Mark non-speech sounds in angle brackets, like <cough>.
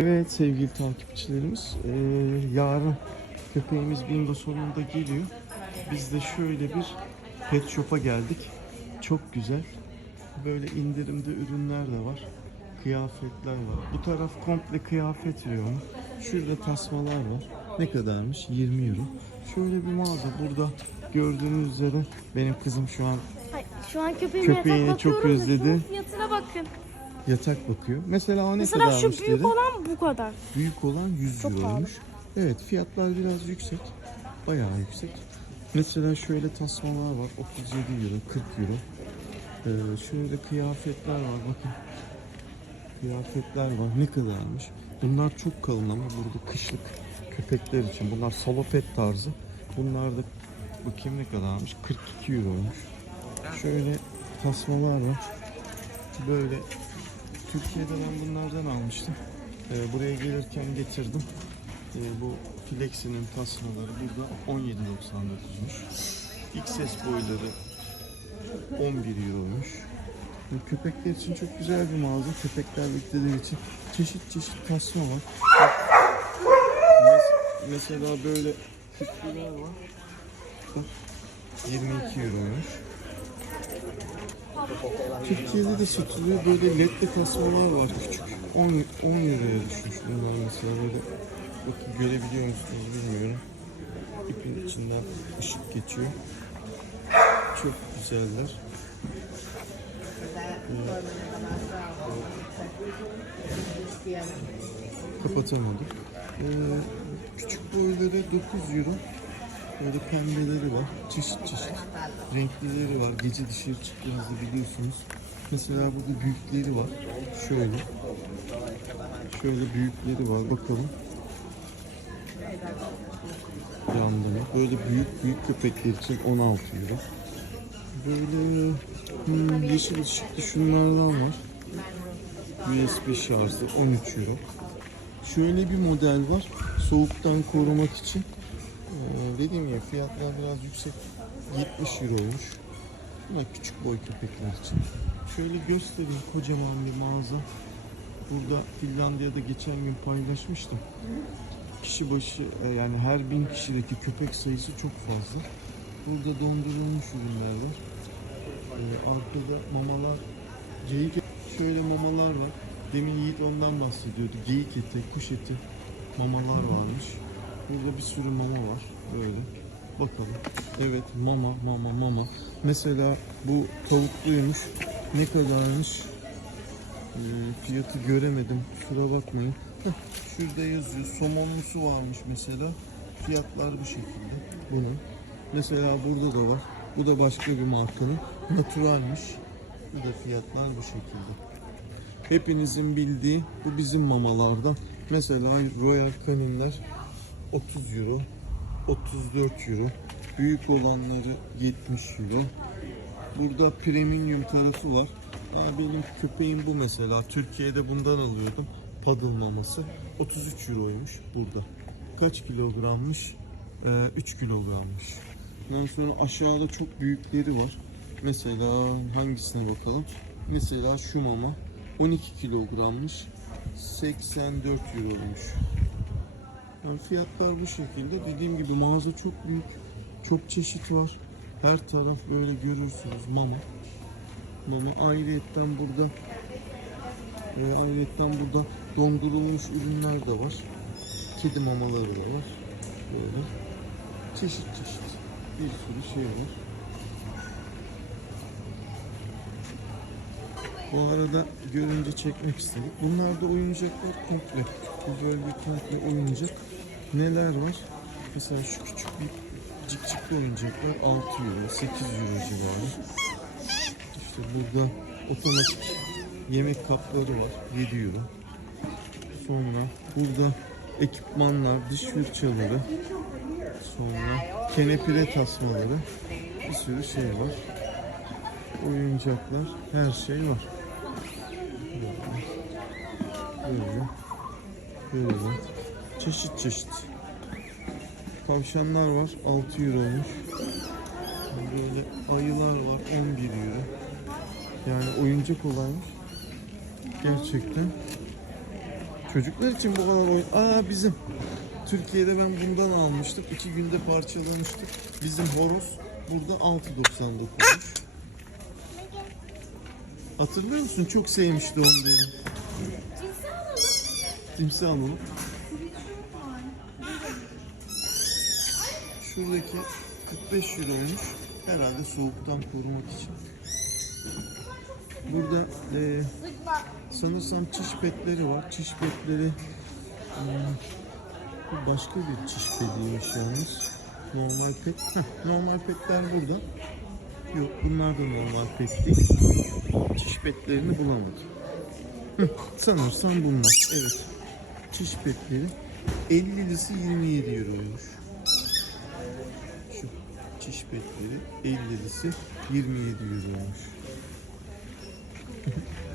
Evet sevgili takipçilerimiz eee, yarın köpeğimiz bingo sonunda geliyor. Biz de şöyle bir pet shop'a geldik. Çok güzel. Böyle indirimde ürünler de var. Kıyafetler var. Bu taraf komple kıyafet reyonu. Şurada tasmalar var. Ne kadarmış? 20 euro. Şöyle bir mağaza. Burada gördüğünüz üzere benim kızım şu an şu an köpeğime Köpeğini yatak çok bakıyorum da özledi. şunun fiyatına bakın. Yatak bakıyor. Mesela o ne Mesela şu kadarmış büyük dedi? olan bu kadar. Büyük olan 100 Çok euroymuş. Evet fiyatlar biraz yüksek. Bayağı yüksek. Mesela şöyle tasmalar var. 37 euro, 40 euro. Ee, şöyle kıyafetler var bakın. Kıyafetler var. Ne kadarmış? Bunlar çok kalın ama burada kışlık köpekler için. Bunlar salopet tarzı. Bunlar da bakayım ne kadarmış? 42 euroymuş. Şöyle tasmalar var. Böyle Türkiye'de ben bunlardan almıştım. Ee, buraya gelirken getirdim. Ee, bu Flexi'nin tasmaları burada 17.99'muş. XS boyları 11 euroymuş. Bu köpekler için çok güzel bir mağaza. Köpekler beklediği için çeşit çeşit tasma var. Mes- mesela böyle küçükler var. Bak 22 euroymuş. Türkiye'de de satılıyor böyle ledli tasmalar var küçük. 10, 10 liraya düşmüş bunlar mesela böyle. Bakın görebiliyor musunuz bilmiyorum. İpin içinden ışık geçiyor. Çok güzeller. Kapatamadım. Ee, küçük boyları 9 euro. Böyle pembeleri var. Çeşit çeşit. Renklileri var. Gece dışarı çıktığınızda biliyorsunuz. Mesela burada büyükleri var. Şöyle. Şöyle büyükleri var. Bakalım. Yanlarına. Böyle büyük büyük köpekler için 16 euro. Böyle hmm, yeşil ışıklı şunlardan var. USB şarjı 13 euro. Şöyle bir model var. Soğuktan korumak için. Ee, dediğim gibi fiyatlar biraz yüksek. 70 euroymuş. Ama küçük boy köpekler için. Şöyle göstereyim kocaman bir mağaza. Burada Finlandiya'da geçen gün paylaşmıştım. Kişi başı e, yani her bin kişideki köpek sayısı çok fazla. Burada dondurulmuş ürünler var. Ee, arkada mamalar, geyik şöyle mamalar var. Demin Yiğit ondan bahsediyordu. Geyik eti, kuş eti mamalar varmış. Burada bir sürü mama var. Böyle. Bakalım. Evet mama mama mama. Mesela bu tavukluymuş. Ne kadarmış? Ee, fiyatı göremedim. Kusura bakmayın. Heh, şurada yazıyor. Somonlusu varmış mesela. Fiyatlar bu şekilde. Bunun. Mesela burada da var. Bu da başka bir markanın. Naturalmiş. Bu da fiyatlar bu şekilde. Hepinizin bildiği bu bizim mamalardan. Mesela Royal Canin'ler 30 euro, 34 euro. Büyük olanları 70 euro. Burada premium tarafı var. Aa, benim köpeğim bu mesela. Türkiye'de bundan alıyordum. Paddle maması. 33 euroymuş burada. Kaç kilogrammış? Ee, 3 kilogrammış. Ondan sonra aşağıda çok büyükleri var. Mesela hangisine bakalım? Mesela şu mama 12 kilogrammış. 84 euroymuş. Yani fiyatlar bu şekilde. Dediğim gibi mağaza çok büyük. Çok çeşit var. Her taraf böyle görürsünüz mama. Mama ayrıyetten burada e, ayrıyetten burada dondurulmuş ürünler de var. Kedi mamaları da var. Böyle. Çeşit çeşit. Bir sürü şey var. Bu arada görünce çekmek istedik. Bunlar da oyuncaklar komple. Böyle bir komple oyuncak. Neler var? Mesela şu küçük bir cikcikli oyuncaklar 6 euro, 8 euro civarı. İşte burada otomatik yemek kapları var 7 euro. Sonra burada ekipmanlar, diş fırçaları, sonra kenepire tasmaları, bir sürü şey var. Oyuncaklar, her şey var. Böyle. Böyle. Çeşit çeşit. Tavşanlar var. 6 euroymuş. Böyle ayılar var. 11 euro. Yani oyuncak olaymış. Gerçekten Çocuklar için bu kadar oyun. Aa bizim. Türkiye'de ben bundan almıştım. İki günde parçalamıştık. Bizim horoz burada 6.99'muş. Hatırlıyor musun? Çok sevmişti onu benim. Timsah alalım. Şuradaki 45 euroymuş. Herhalde soğuktan korumak için. Burada e, sanırsam çiş petleri var. Çiş petleri bu başka bir çiş pediymiş yalnız. Normal pet. Heh, normal petler burada. Yok bunlar da normal pet değil. Çiş petlerini bulamadım. Hı, sanırsam bunlar. Evet. Çiş petleri 50'lisi 27 euroymuş. Şu çiş petleri 50'lisi 27 euroymuş. <laughs>